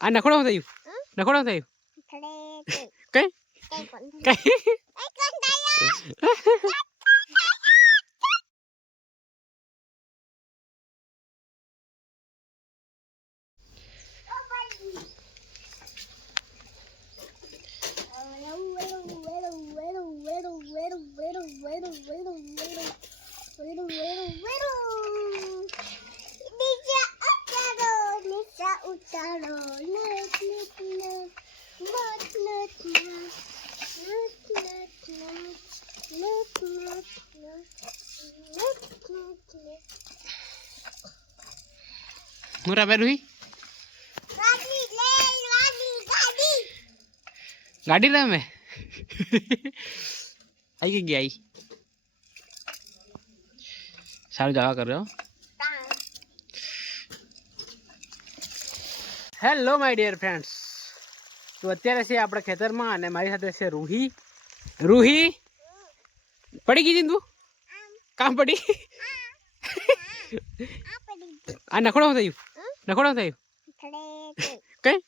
આ નખોડો થયું નખોડો થયું કઈ કઈ मुरा पे रुई गाड़ी ला मैं आई के गई सारी जगह कर रहे हो हेलो माय डियर फ्रेंड्स तो અત્યારે છે આપણે ખેતરમાં અને મારી સાથે છે રૂહી રૂહી પડી ગઈ તું કામ પડી આ નખોડો થયું નખોડો થયું કઈ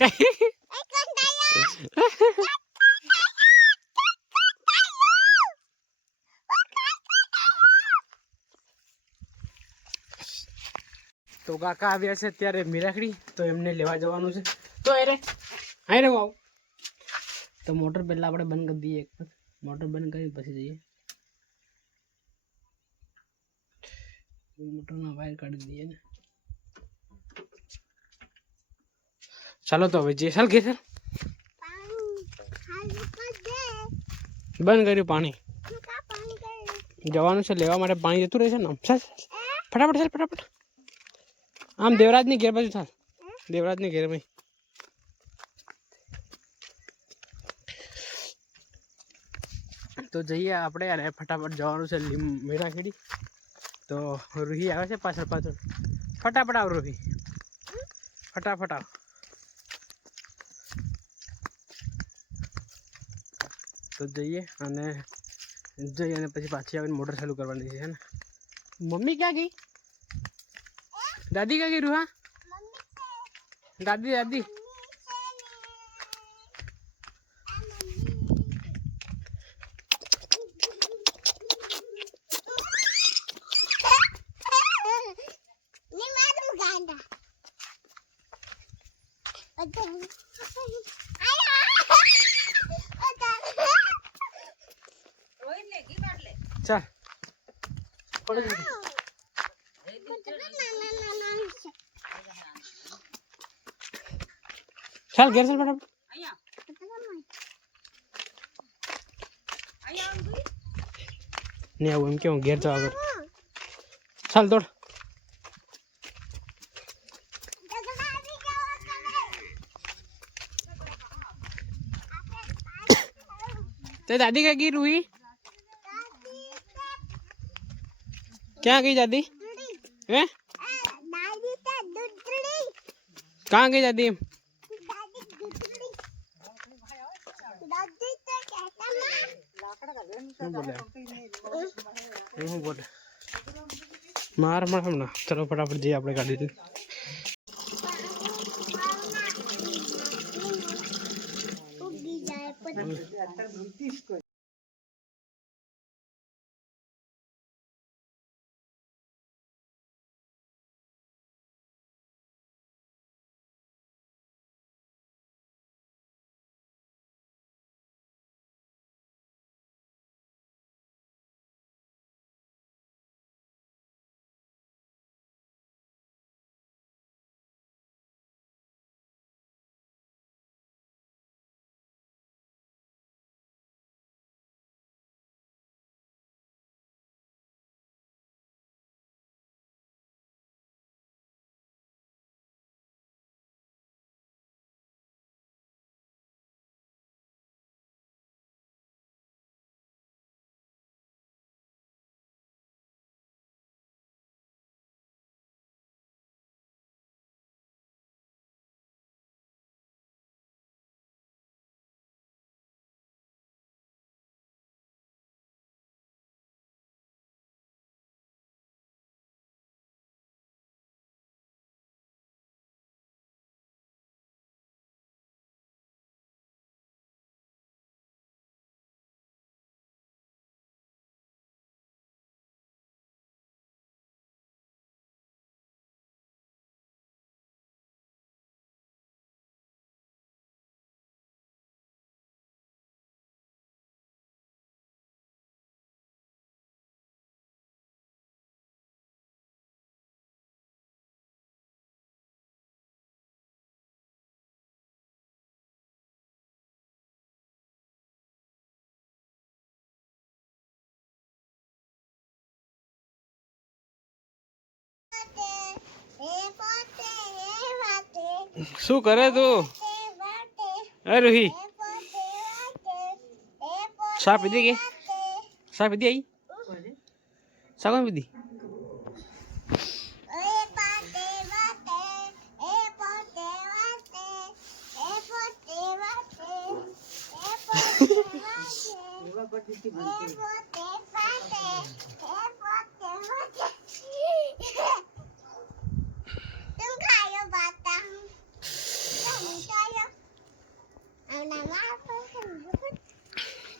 કઈ તો કાકા આવ્યા છે અત્યારે મીરાખડી તો એમને લેવા જવાનું છે તો અરે હા રે આવ તો મોટર પહેલા આપણે બંધ કરી દઈએ એક વખત મોટર બંધ કરી પછી જઈએ મોટરના વાયર કાઢી દઈએ ને ચાલો તો હવે જે ચાલ ઘેર બંધ કર્યું પાણી જવાનું છે લેવા માટે પાણી જતું રહેશે ને ચાલ ફટાફટ ચાલ ફટાફટ આમ દેવરાજની ઘેર બાજુ ચાલ દેવરાજની ઘેર ભાઈ તો જઈએ આપણે અને ફટાફટ જવાનું છે મીરાખેડી તો રૂહી આવે છે પાછળ પાછળ ફટાફટ આવ રૂહી ફટાફટ આવ તો જઈએ અને પછી પાછી આવીને મોટર ચાલુ કરવાની છે ને મમ્મી ક્યાં ગઈ दादी क्या गिरू हाँ दादी दादी चल चल घेर चल फटाफट नहीं आऊ एम क्यों घेर तो आगर चल दौड़ तो दादी क्या की रूही क्या गई दादी हैं कहाँ गई दादी बोले मार मार हमना चलो फटाफट जी आपने गाड़ी दी શું કરે તું? અરે રૂહી શા પીધી કે શા પીધી આવી શા કોણ પીધી?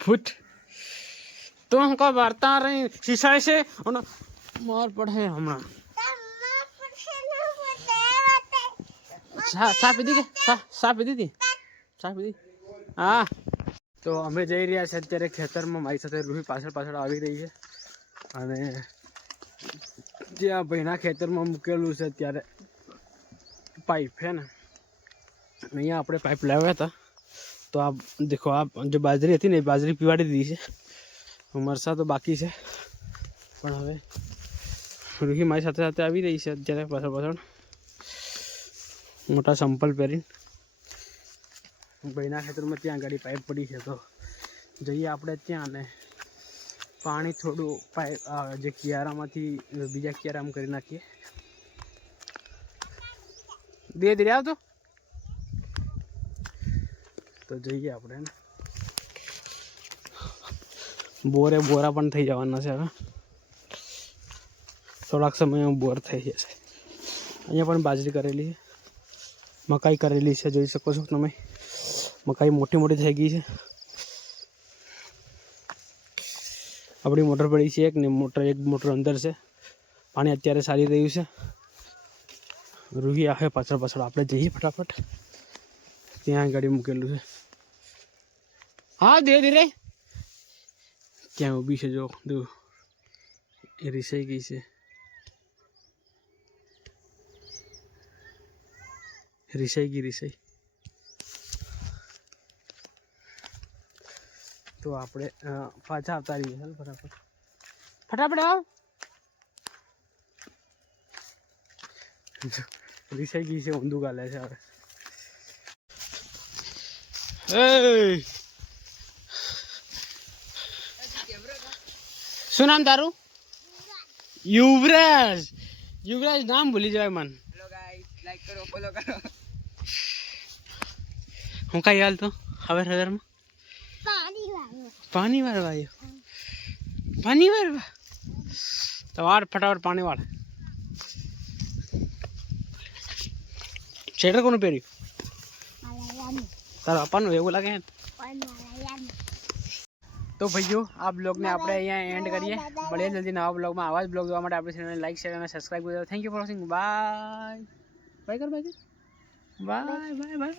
फुट तो हमको बरता रही शीशा से और मार पड़े हमारा साफ पीधी के साफ पीधी थी साफ पीधी हाँ तो અમે જઈ રહ્યા છે અત્યારે ખેતરમાં મારી સાથે રૂહી પાછળ પાછળ આવી રહી છે અને જે આ ભાઈના ખેતરમાં મૂકેલું છે ત્યારે પાઇપ છે ને અહીંયા આપણે પાઇપ લાવ્યા હતા તો આ દેખો આ જે બાજરી હતી ને એ બાજરી પીવાડી દીધી છે મરસા તો બાકી છે પણ હવે રૂહી મારી સાથે સાથે આવી રહી છે અત્યારે પાછળ પાછળ મોટા સંપલ પહેરીને ભાઈના ખેતરમાં ત્યાં ગાડી પાઇપ પડી છે તો જઈએ આપણે ત્યાં ને પાણી થોડું પાઇપ જે કિયારામાંથી બીજા કિયારામાં કરી નાખીએ ધીરે ધીરે આવતો તો જઈએ આપણે ને બોરા પણ થઈ જવાના છે હવે થોડાક સમયમાં બોર થઈ જશે અહીંયા પણ બાજરી કરેલી છે મકાઈ કરેલી છે જોઈ શકો છો તમે મકાઈ મોટી મોટી થઈ ગઈ છે આપણી મોટર પડી છે એક મોટર અંદર છે પાણી અત્યારે ચાલી રહ્યું છે રૂહી આવે પાછળ પાછળ આપણે જઈએ ફટાફટ ત્યાં ગાડી મૂકેલું છે હા ધીરે ધીરે ત્યાં ઊભી છે જો એ રીસાઈ ગઈ છે રીસાઈ તો આપણે પાછા આવતા રહીએ ચાલ ફટાફટ આવ રીસાઈ ગઈ છે ઊંધું ગાલે છે હવે શું નામ તારું? યુવરાજ નામ ભૂલી જાય મન લાઈક કરો ફોલો કરો હું કઈ હાલ તો હવે હજારમાં પાણી વાળવા તો વાળ ફટાફટ પાણી વાળ સ્વેટર કોનું પહેર્યું તારા પપ્પાનું એવું લાગે તો ભાઈઓ આ બ્લોગને આપણે અહીંયા એન્ડ કરીએ મળીએ જલ્દી નવા બ્લોગમાં આવા જ બ્લોગ જોવા માટે આપણી ચેનલને લાઈક શેર અને સબસ્ક્રાઈબ કરી દો thank you for watching bye bye.